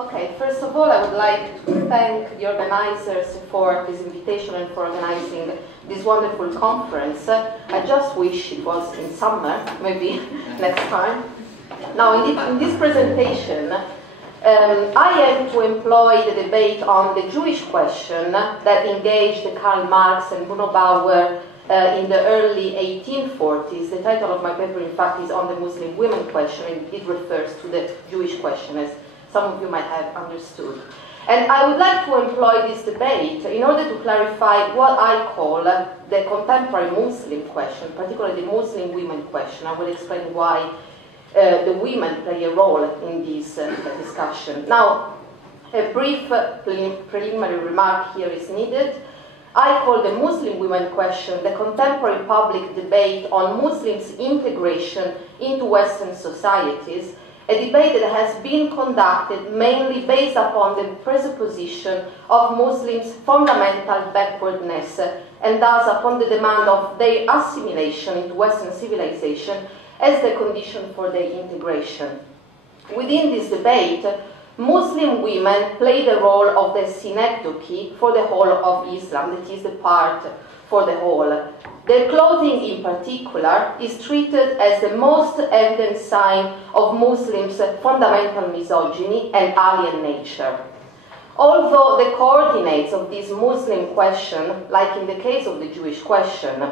Okay, first of all, I would like to thank the organizers for this invitation and for organizing this wonderful conference. I just wish it was in summer, maybe next time. Now, in this presentation, I aim to employ the debate on the Jewish question that engaged Karl Marx and Bruno Bauer in the early 1840s. The title of my paper, in fact, is On the Muslim Women Question, and it refers to the Jewish question, as some of you might have understood. And I would like to employ this debate in order to clarify what I call the contemporary Muslim question, particularly the Muslim women question. I will explain why the women play a role in this discussion. Now, a brief preliminary remark here is needed. I call the Muslim women question the contemporary public debate on Muslims' integration into Western societies, a debate that has been conducted mainly based upon the presupposition of Muslims' fundamental backwardness and thus upon the demand of their assimilation into Western civilization as the condition for their integration. Within this debate, Muslim women play the role of the synecdoche for the whole of Islam, that is the part for the whole. Their clothing in particular is treated as the most evident sign of Muslims' fundamental misogyny and alien nature. Although the coordinates of this Muslim question, like in the case of the Jewish question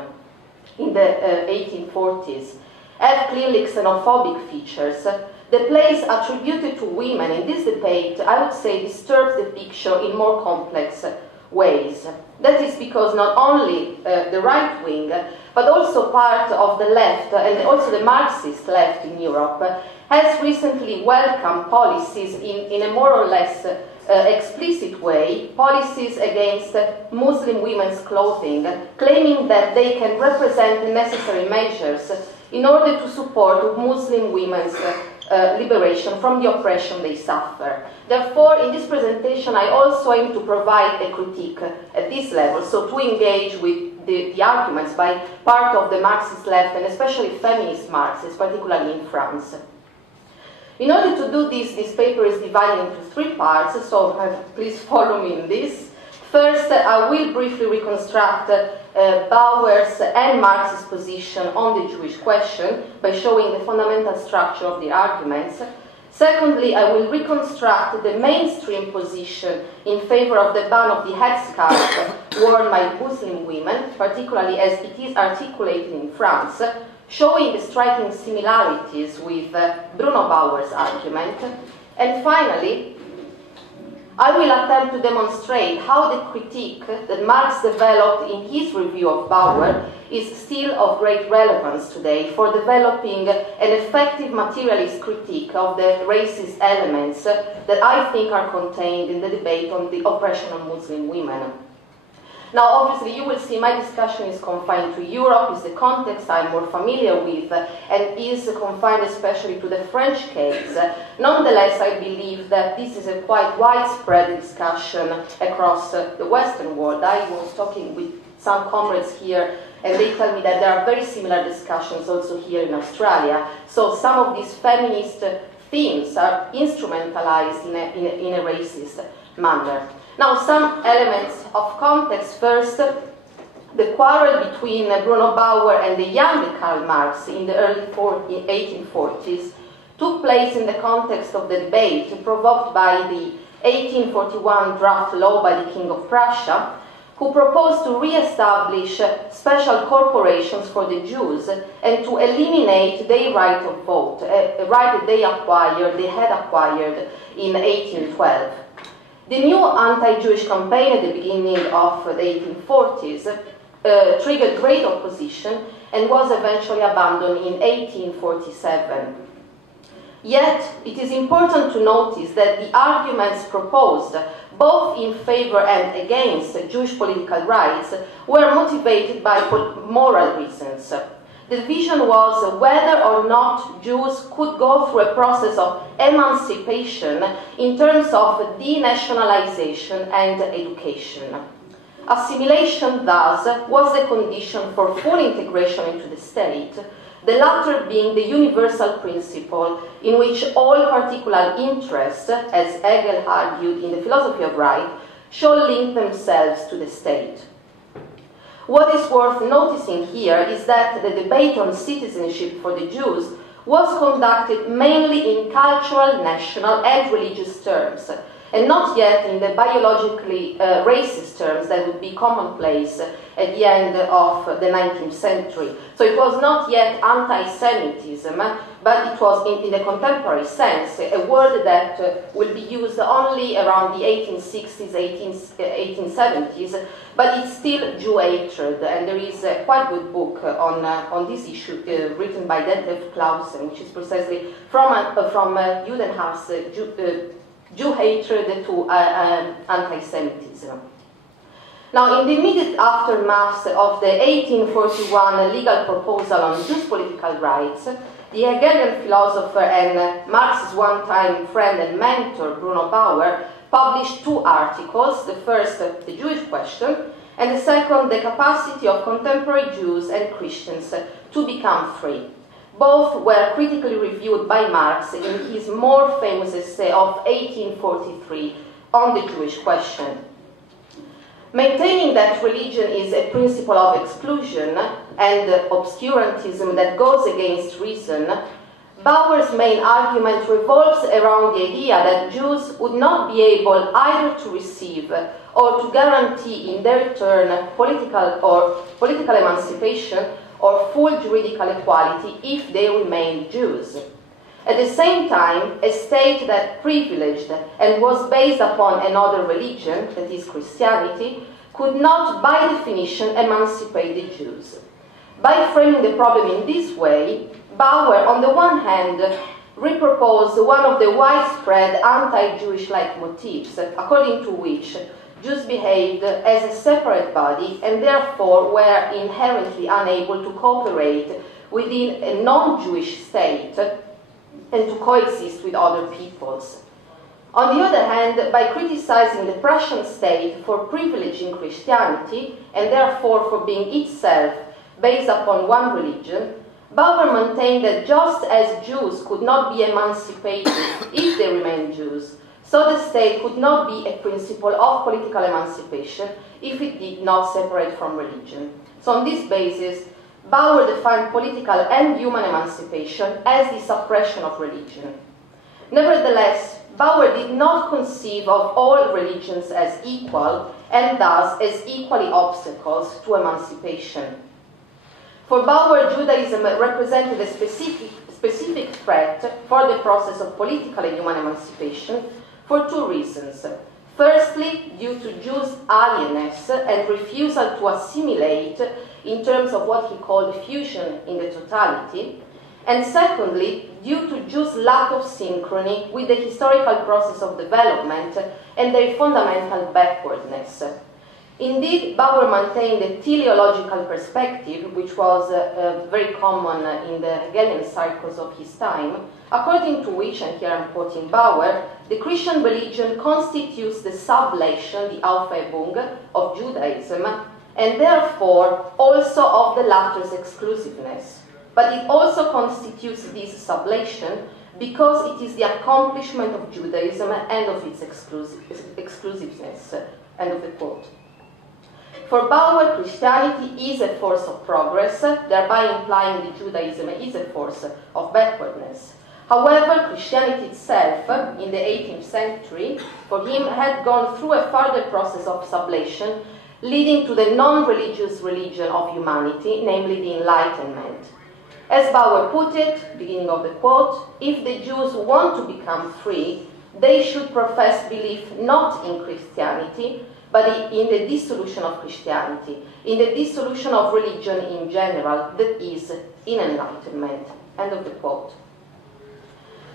in the 1840s, have clearly xenophobic features, the place attributed to women in this debate, I would say, disturbs the picture in more complex ways. That is because not only the right wing, but also part of the left, and also the Marxist left in Europe, has recently welcomed policies in a more or less explicit way, policies against Muslim women's clothing, claiming that they can represent the necessary measures in order to support Muslim women's liberation from the oppression they suffer. Therefore, in this presentation, I also aim to provide a critique at this level, so to engage with the arguments by part of the Marxist left, and especially feminist Marxists, particularly in France. In order to do this paper is divided into three parts, so please follow me in this. First, I will briefly reconstruct Bauer's and Marx's position on the Jewish question by showing the fundamental structure of the arguments. Secondly, I will reconstruct the mainstream position in favor of the ban of the headscarf worn by Muslim women, particularly as it is articulated in France, showing the striking similarities with Bruno Bauer's argument. And finally, I will attempt to demonstrate how the critique that Marx developed in his review of Bauer is still of great relevance today for developing an effective materialist critique of the racist elements that I think are contained in the debate on the oppression of Muslim women. Now, obviously, you will see my discussion is confined to Europe, is the context I'm more familiar with, and is confined especially to the French case. Nonetheless, I believe that this is a quite widespread discussion across the Western world. I was talking with some comrades here, and they tell me that there are very similar discussions also here in Australia. So some of these feminist themes are instrumentalized in a racist manner. Now, some elements of context. First, the quarrel between Bruno Bauer and the young Karl Marx in the early 1840s took place in the context of the debate provoked by the 1841 draft law by the King of Prussia, who proposed to re-establish special corporations for the Jews and to eliminate their right of vote, a right that they had acquired in 1812. The new anti-Jewish campaign at the beginning of the 1840s triggered great opposition and was eventually abandoned in 1847. Yet, it is important to notice that the arguments proposed, both in favor and against Jewish political rights, were motivated by moral reasons. The vision was whether or not Jews could go through a process of emancipation in terms of denationalization and education. assimilation thus was the condition for full integration into the state, the latter being the universal principle in which all particular interests, as Hegel argued in the philosophy of right, shall link themselves to the state. What is worth noticing here is that the debate on citizenship for the Jews was conducted mainly in cultural, national, and religious terms, and not yet in the biologically racist terms that would be commonplace at the end of the 19th century. So it was not yet anti-Semitism, but it was in the contemporary sense, a word that will be used only around the 1860s, 1870s, but it's still Jew hatred, and there is a quite good book on this issue written by Detlef Clausen, which is precisely from Judenhass, Jew hatred to anti-Semitism. Now, in the immediate aftermath of the 1841 legal proposal on Jews' political rights, the Hegelian philosopher and Marx's one-time friend and mentor, Bruno Bauer, published two articles, the first, The Jewish Question, and the second, The Capacity of Contemporary Jews and Christians to Become Free. Both were critically reviewed by Marx in his more famous essay of 1843 on the Jewish question. Maintaining that religion is a principle of exclusion and obscurantism that goes against reason, Bauer's main argument revolves around the idea that Jews would not be able either to receive or to guarantee in their turn political emancipation or full juridical equality if they remained Jews. At the same time, a state that privileged and was based upon another religion, that is Christianity, could not by definition emancipate the Jews. By framing the problem in this way, Bauer, on the one hand, reproposed one of the widespread anti-Jewish leitmotifs, according to which Jews behaved as a separate body and therefore were inherently unable to cooperate within a non-Jewish state and to coexist with other peoples. On the other hand, by criticizing the Prussian state for privileging Christianity and therefore for being itself based upon one religion, Bauer maintained that just as Jews could not be emancipated if they remained Jews, so the state could not be a principle of political emancipation if it did not separate from religion. So on this basis, Bauer defined political and human emancipation as the suppression of religion. Nevertheless, Bauer did not conceive of all religions as equal and thus as equally obstacles to emancipation. For Bauer, Judaism represented a specific threat for the process of political and human emancipation for two reasons. Firstly, due to Jews' alienness and refusal to assimilate in terms of what he called fusion in the totality, and secondly, due to Jews' lack of synchrony with the historical process of development and their fundamental backwardness. Indeed, Bauer maintained a teleological perspective, which was very common in the Hegelian circles of his time, according to which, and here I'm quoting Bauer, the Christian religion constitutes the sublation, the Aufhebung, of Judaism, and therefore also of the latter's exclusiveness. But it also constitutes this sublation because it is the accomplishment of Judaism and of its exclusiveness. End of the quote. For Bauer, Christianity is a force of progress, thereby implying that Judaism is a force of backwardness. However, Christianity itself, in the 18th century, for him had gone through a further process of sublation, leading to the non-religious religion of humanity, namely the Enlightenment. As Bauer put it, beginning of the quote, if the Jews want to become free, they should profess belief not in Christianity, but in the dissolution of Christianity, in the dissolution of religion in general, that is, in enlightenment. End of the quote.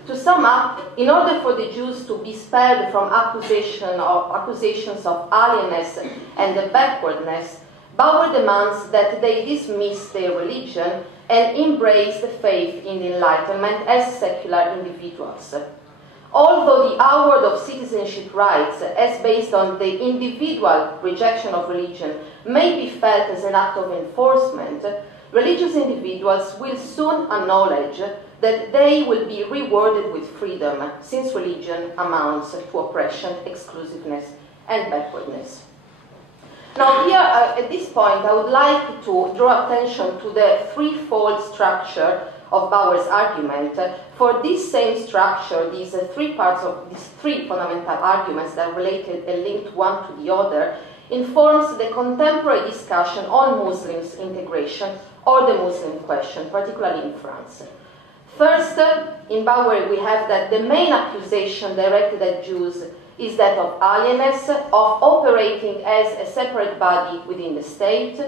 To sum up, in order for the Jews to be spared from accusations of alienness and backwardness, Bauer demands that they dismiss their religion and embrace the faith in the Enlightenment as secular individuals. Although the award of citizenship rights, as based on the individual rejection of religion, may be felt as an act of enforcement, religious individuals will soon acknowledge that they will be rewarded with freedom, since religion amounts to oppression, exclusiveness, and backwardness. Now here, at this point, I would like to draw attention to the threefold structure of Bauer's argument. For this same structure, these three fundamental arguments that are related and linked one to the other, informs the contemporary discussion on Muslims' integration or the Muslim question, particularly in France. First, in Bauer we have that the main accusation directed at Jews is that of alienness, of operating as a separate body within the state.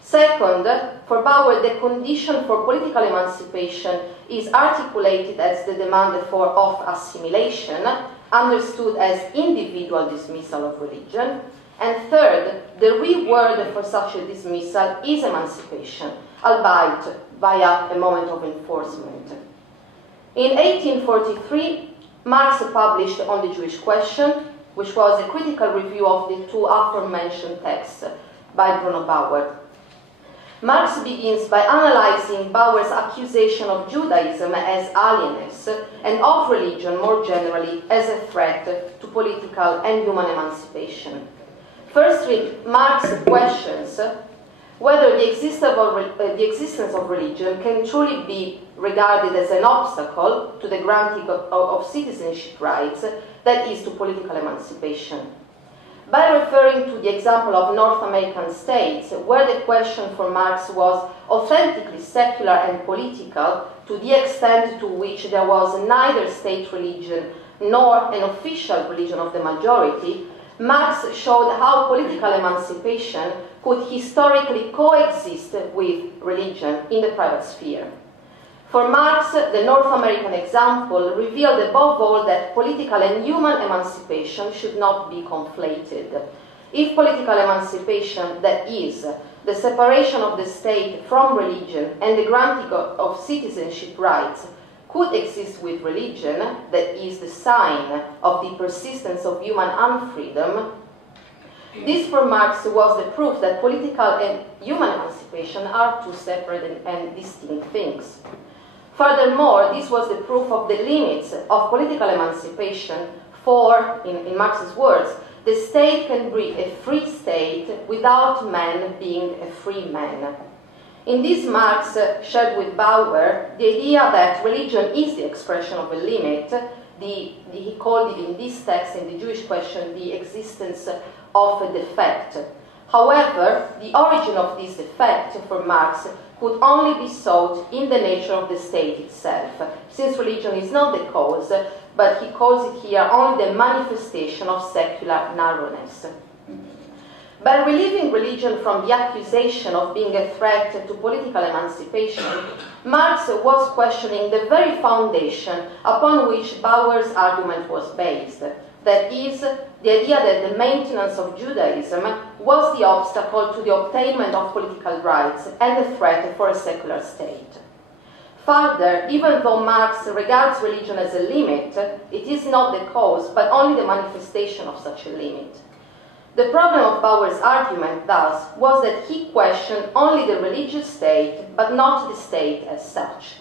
Second, for Bauer, the condition for political emancipation is articulated as the demand of assimilation, understood as individual dismissal of religion. And third, the reward for such a dismissal is emancipation, albeit via a moment of enforcement. In 1843, Marx published On the Jewish Question, which was a critical review of the two aforementioned texts by Bruno Bauer. Marx begins by analyzing Bauer's accusation of Judaism as alienness and of religion more generally as a threat to political and human emancipation. Firstly, Marx questions whether the existence of religion can truly be regarded as an obstacle to the granting of citizenship rights, that is, to political emancipation. By referring to the example of North American states, where the question for Marx was authentically secular and political, to the extent to which there was neither state religion nor an official religion of the majority, Marx showed how political emancipation could historically coexist with religion in the private sphere. For Marx, the North American example revealed above all that political and human emancipation should not be conflated. If political emancipation, that is, the separation of the state from religion and the granting of citizenship rights, could exist with religion, that is the sign of the persistence of human unfreedom, this for Marx was the proof that political and human emancipation are two separate and distinct things. Furthermore, this was the proof of the limits of political emancipation, for, in Marx's words, the state can be a free state without man being a free man. In this, Marx shared with Bauer the idea that religion is the expression of a limit. He called it in this text, in the Jewish question, the existence of a defect. However, the origin of this defect for Marx could only be sought in the nature of the state itself, since religion is not the cause, but he calls it here only the manifestation of secular narrowness. By relieving religion from the accusation of being a threat to political emancipation, Marx was questioning the very foundation upon which Bauer's argument was based. That is, the idea that the maintenance of Judaism was the obstacle to the obtainment of political rights and the threat for a secular state. Further, even though Marx regards religion as a limit, it is not the cause, but only the manifestation of such a limit. The problem of Bauer's argument, thus, was that he questioned only the religious state, but not the state as such.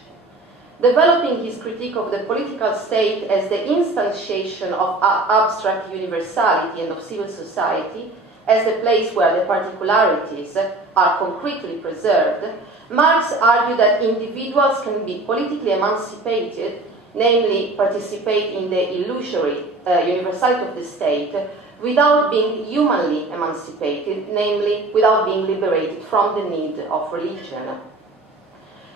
Developing his critique of the political state as the instantiation of abstract universality and of civil society, as the place where the particularities are concretely preserved, Marx argued that individuals can be politically emancipated, namely participate in the illusory universality of the state, without being humanly emancipated, namely without being liberated from the need of religion.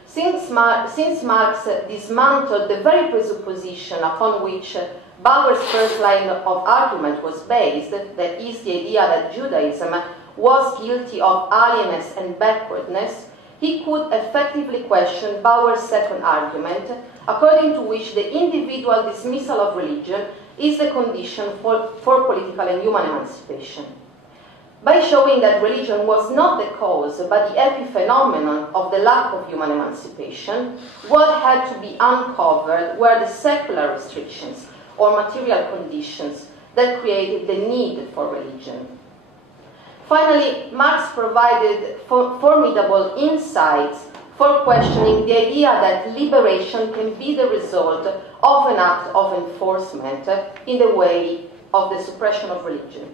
Since Marx dismantled the very presupposition upon which Bauer's first line of argument was based, that is the idea that Judaism was guilty of alienness and backwardness, he could effectively question Bauer's second argument, according to which the individual dismissal of religion is the condition for political and human emancipation. By showing that religion was not the cause, but the epiphenomenon of the lack of human emancipation, what had to be uncovered were the secular restrictions, or material conditions that created the need for religion. Finally, Marx provided formidable insights for questioning the idea that liberation can be the result of an act of enforcement in the way of the suppression of religion.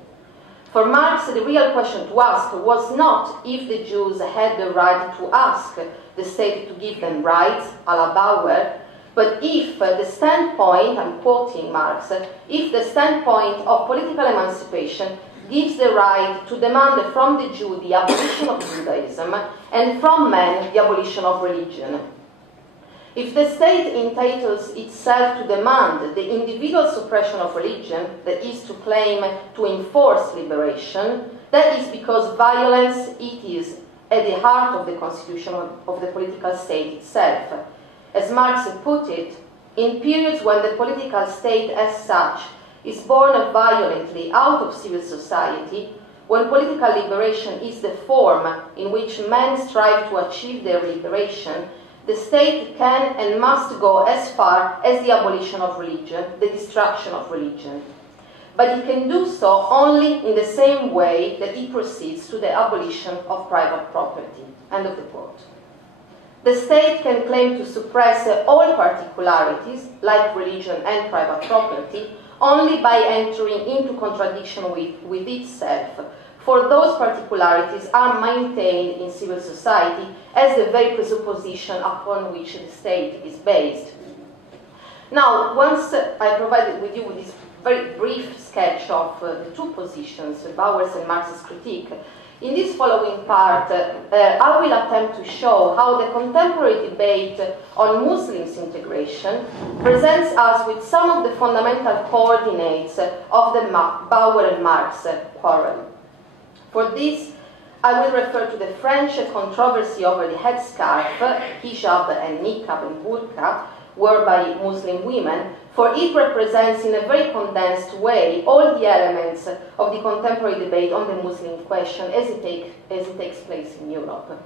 For Marx, the real question to ask was not if the Jews had the right to ask the state to give them rights, a la Bauer, but if the standpoint, I'm quoting Marx, if the standpoint of political emancipation gives the right to demand from the Jew the abolition of Judaism and from men the abolition of religion. If the state entitles itself to demand the individual suppression of religion, that is to claim to enforce liberation, that is because violence, it is at the heart of the constitution of the political state itself. As Marx put it, in periods when the political state as such is born violently out of civil society, when political liberation is the form in which men strive to achieve their liberation, the state can and must go as far as the abolition of religion, the destruction of religion. But it can do so only in the same way that it proceeds to the abolition of private property. End of the quote. The state can claim to suppress all particularities, like religion and private property, only by entering into contradiction with itself, for those particularities are maintained in civil society as the very presupposition upon which the state is based. Now, once I provided with you with this very brief sketch of the two positions, Bauer's and Marx's critique, in this following part, I will attempt to show how the contemporary debate on Muslims' integration presents us with some of the fundamental coordinates of the Bauer and Marx quarrel. For this, I will refer to the French controversy over the headscarf, hijab and niqab and burqa, worn by Muslim women, for it represents in a very condensed way all the elements of the contemporary debate on the Muslim question as it takes place in Europe.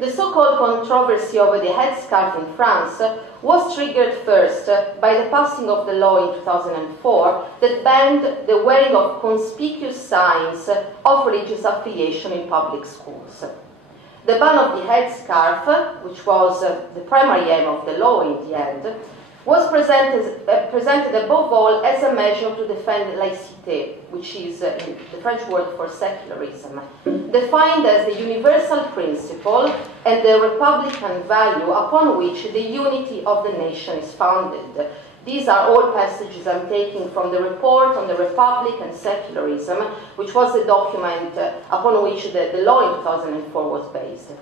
The so-called controversy over the headscarf in France was triggered first by the passing of the law in 2004 that banned the wearing of conspicuous signs of religious affiliation in public schools. The ban of the headscarf, which was the primary aim of the law in the end, was presented above all as a measure to defend laïcité, which is the French word for secularism, defined as the universal principle and the republican value upon which the unity of the nation is founded. These are all passages I'm taking from the report on the Republic and Secularism, which was the document upon which the law in 2004 was based.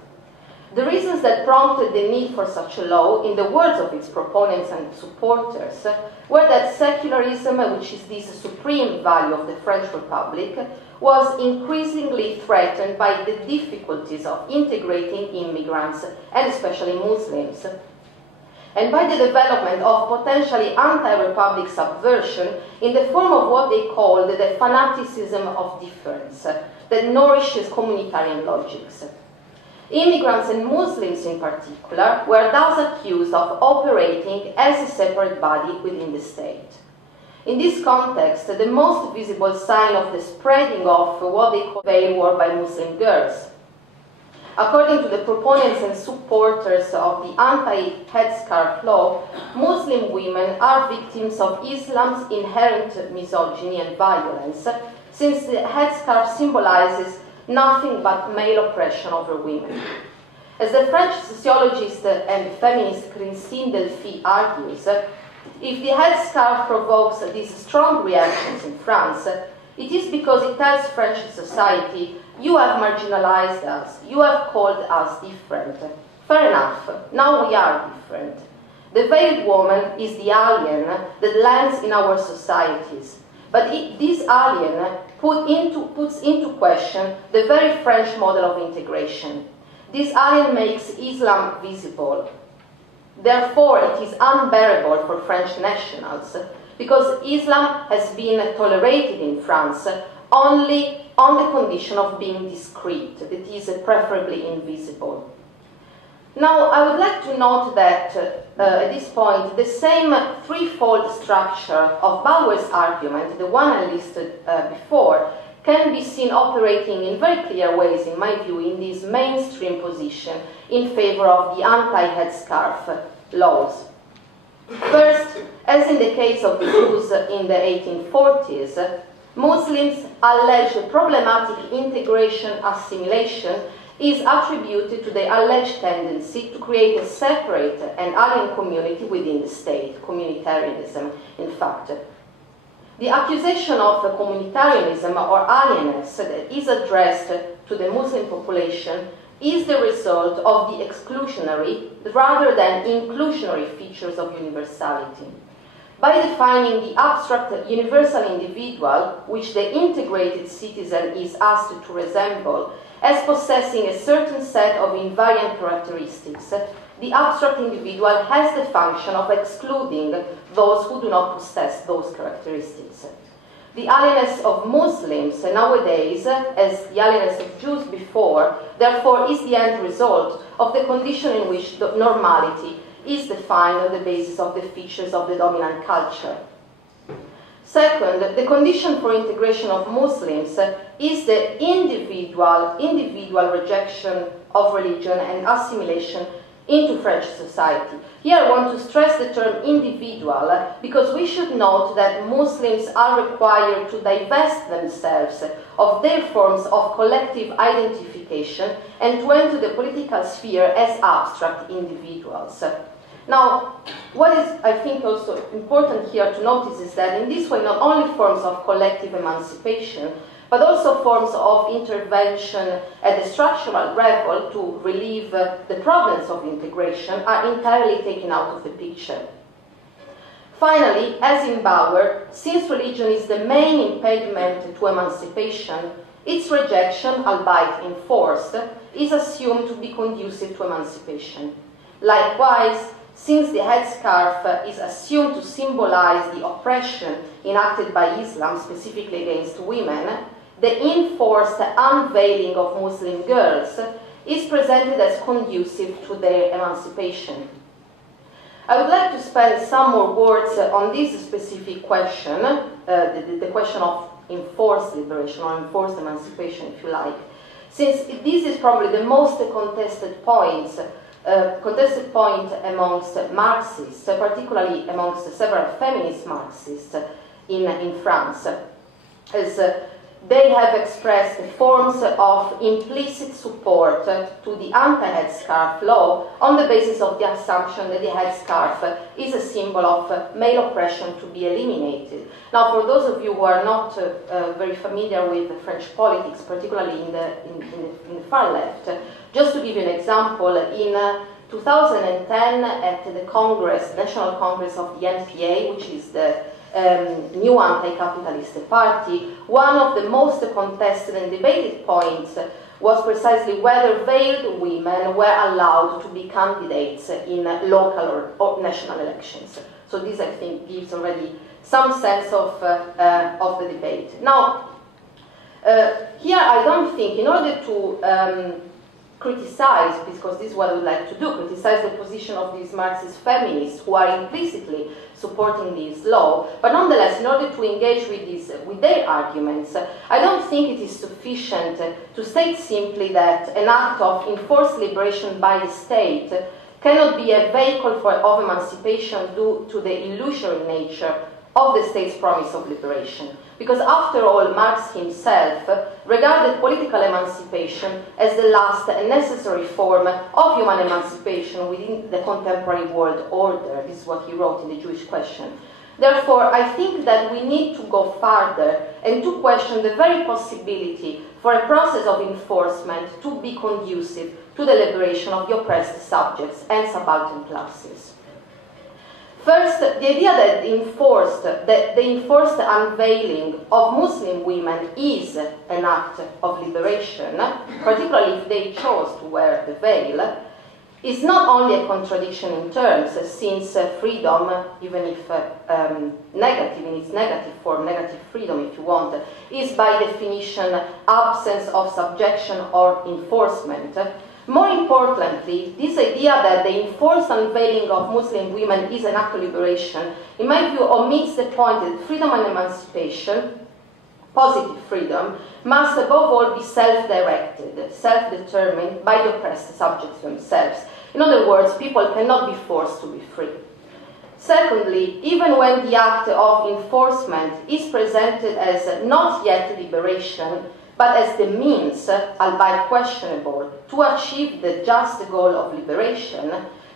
The reasons that prompted the need for such a law, in the words of its proponents and supporters, were that secularism, which is this supreme value of the French Republic, was increasingly threatened by the difficulties of integrating immigrants, and especially Muslims, and by the development of potentially anti-republic subversion in the form of what they called the fanaticism of difference, that nourishes communitarian logics. Immigrants and Muslims in particular were thus accused of operating as a separate body within the state. In this context, the most visible sign of the spreading of what they call veil worn by Muslim girls. According to the proponents and supporters of the anti-headscarf law, Muslim women are victims of Islam's inherent misogyny and violence, since the headscarf symbolizes nothing but male oppression over women. As the French sociologist and feminist Christine Delphi argues, if the headscarf provokes these strong reactions in France, it is because it tells French society, you have marginalized us, you have called us different. Fair enough, now we are different. The veiled woman is the alien that lands in our societies. But this alien puts into question the very French model of integration. This alien makes Islam visible. Therefore, it is unbearable for French nationals, because Islam has been tolerated in France only on the condition of being discreet, that is, preferably invisible. Now, I would like to note that at this point, the same threefold structure of Bauer's argument, the one I listed before, can be seen operating in very clear ways, in my view, in this mainstream position in favor of the anti-headscarf laws. First, as in the case of the Jews in the 1840s, Muslims allege problematic integration assimilation is attributed to the alleged tendency to create a separate and alien community within the state, communitarianism, in fact. The accusation of communitarianism or alienness that is addressed to the Muslim population is the result of the exclusionary rather than inclusionary features of universality. By defining the abstract universal individual, which the integrated citizen is asked to resemble, as possessing a certain set of invariant characteristics, the abstract individual has the function of excluding those who do not possess those characteristics. The alienness of Muslims nowadays, as the alienness of Jews before, therefore is the end result of the condition in which the normality is defined on the basis of the features of the dominant culture. Second, the condition for integration of Muslims is the individual rejection of religion and assimilation into French society. Here I want to stress the term individual because we should note that Muslims are required to divest themselves of their forms of collective identification and to enter the political sphere as abstract individuals. Now, what is, I think, also important here to notice is that in this way, not only forms of collective emancipation, but also forms of intervention at the structural level to relieve the problems of integration are entirely taken out of the picture. Finally, as in Bauer, since religion is the main impediment to emancipation, its rejection, albeit enforced, is assumed to be conducive to emancipation. Likewise, since the headscarf is assumed to symbolize the oppression enacted by Islam, specifically against women, the enforced unveiling of Muslim girls is presented as conducive to their emancipation. I would like to spend some more words on this specific question, the question of enforced liberation or enforced emancipation, if you like, since this is probably the most contested point amongst Marxists, particularly amongst several feminist Marxists in France, as they have expressed forms of implicit support to the anti-headscarf law on the basis of the assumption that the headscarf is a symbol of male oppression to be eliminated. Now, for those of you who are not very familiar with French politics, particularly in the far left, just to give you an example, in 2010 at the Congress, National Congress of the NPA, which is the new anti-capitalist party, one of the most contested and debated points was precisely whether veiled women were allowed to be candidates in local or national elections. So this, I think, gives already some sense of the debate. Now, here I don't think, in order to criticize, because this is what I would like to do, criticize the position of these Marxist feminists who are implicitly supporting this law, but nonetheless, in order to engage with their arguments, I don't think it is sufficient to state simply that an act of enforced liberation by the state cannot be a vehicle of emancipation due to the illusory nature of the state's promise of liberation. Because after all, Marx himself regarded political emancipation as the last and necessary form of human emancipation within the contemporary world order. This is what he wrote in The Jewish Question. Therefore, I think that we need to go further and to question the very possibility for a process of enforcement to be conducive to the liberation of the oppressed subjects and subaltern classes. First, the idea that the enforced unveiling of Muslim women is an act of liberation, particularly if they chose to wear the veil, is not only a contradiction in terms, since freedom, even if negative, in its negative form, negative freedom if you want, is by definition absence of subjection or enforcement, More importantly, this idea that the enforced unveiling of Muslim women is an act of liberation, in my view, omits the point that freedom and emancipation, positive freedom, must above all be self-directed, self-determined by the oppressed subjects themselves. In other words, people cannot be forced to be free. Secondly, even when the act of enforcement is presented as not yet liberation, but as the means, albeit questionable, to achieve the just goal of liberation,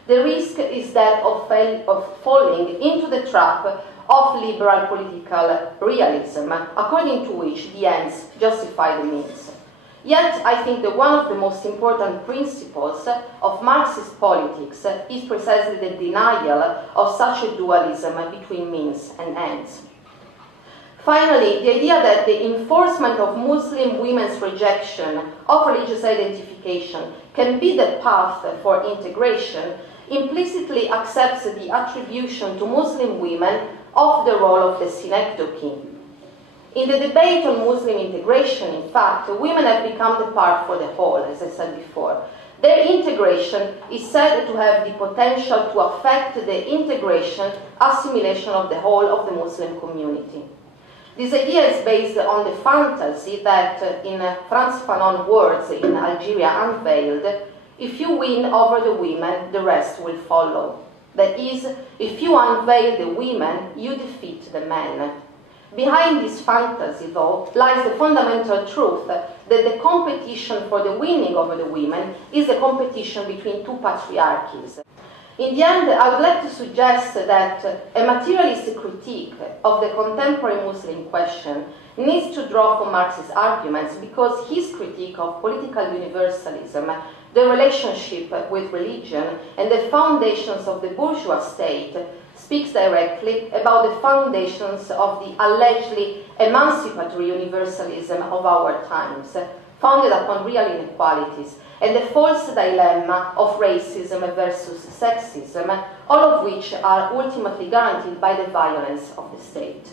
the risk is that of falling into the trap of liberal political realism, according to which the ends justify the means. Yet, I think that one of the most important principles of Marxist politics is precisely the denial of such a dualism between means and ends. Finally, the idea that the enforcement of Muslim women's rejection of religious identification can be the path for integration implicitly accepts the attribution to Muslim women of the role of the synecdoche. In the debate on Muslim integration, in fact, women have become the part for the whole, as I said before. Their integration is said to have the potential to affect the integration, assimilation of the whole of the Muslim community. This idea is based on the fantasy that, in Frantz Fanon's words in Algeria Unveiled, if you win over the women, the rest will follow. That is, if you unveil the women, you defeat the men. Behind this fantasy, though, lies the fundamental truth that the competition for the winning over the women is a competition between two patriarchies. In the end, I would like to suggest that a materialistic critique of the contemporary Muslim question needs to draw from Marx's arguments because his critique of political universalism, the relationship with religion, and the foundations of the bourgeois state speaks directly about the foundations of the allegedly emancipatory universalism of our times, founded upon real inequalities, and the false dilemma of racism versus sexism, all of which are ultimately guaranteed by the violence of the state.